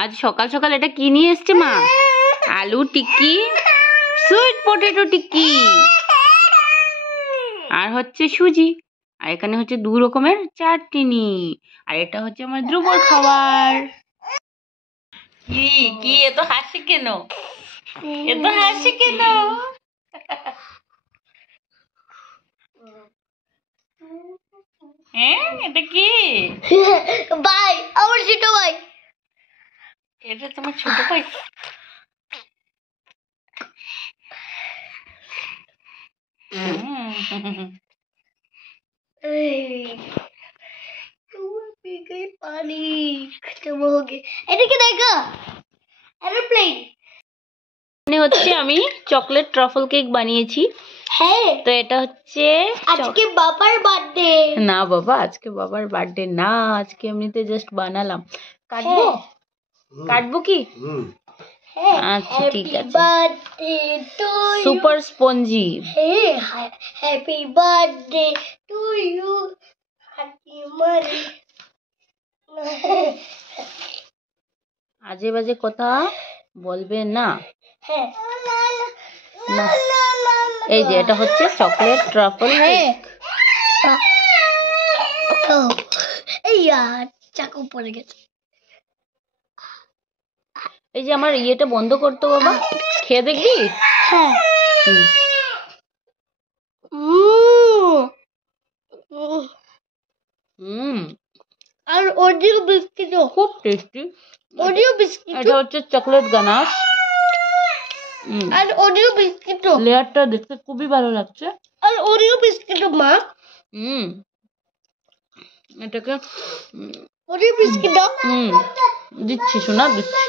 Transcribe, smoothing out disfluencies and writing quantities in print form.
আজ সকাল সকাল এটা কি নিয়ে এসছে মা? আলু টিক্কি, সুইট পটেটো টিক্কি, আর হচ্ছে সুজি, আর এখানে হচ্ছে 2 রকমের চাটনি, আর এটা হচ্ছে আমার ধ্রুবর খাবার। কি কি এত হাসি কেন? এত হাসি কেন? হ্যাঁ, এটা কি? ভাই, আমার ছোট ভাই। এটা তোমার ছোট ভাই? पानी खत्म हो गया। এটা কি দেখো? এরোপ্লেন। মানে হচ্ছে আমি চকলেট ট্রাফল কেক বানিয়েছি। হ্যাঁ, তো এটা হচ্ছে আজকে বাবার বার্থডে। না বাবা, আজকে বাবার বার্থডে না, আজকে এমনিতে জাস্ট বানালাম। কাটবো? কাটবো কি? আচ্ছা ঠিক আছে। Birthday to you. Super spongy. Happy birthday to you. Happy মানি। আজে বাজে কথা বলবে না। হ্যাঁ, না। এই যে এটা হচ্ছে চকলেট ট্রাফল কেক। এই यार চাকু পড়ে গেছে। এই যে আমার ইয়েটা বন্ধ করতো বাবা, খেয়ে দেখবি? হ্যাঁ। আর ওরিও বিস্কিটও খুব টেস্টি। Oreo biscuit. এটা হচ্ছে চকলেট গানাশ। আর ওরিও বিস্কিটও লেয়ারটা দেখতে খুবই ভালো লাগছে। আর ওরিও বিস্কিটও মা। এটাকে ওরিও বিস্কিটও দিচ্ছি শোনা, দিচ্ছি।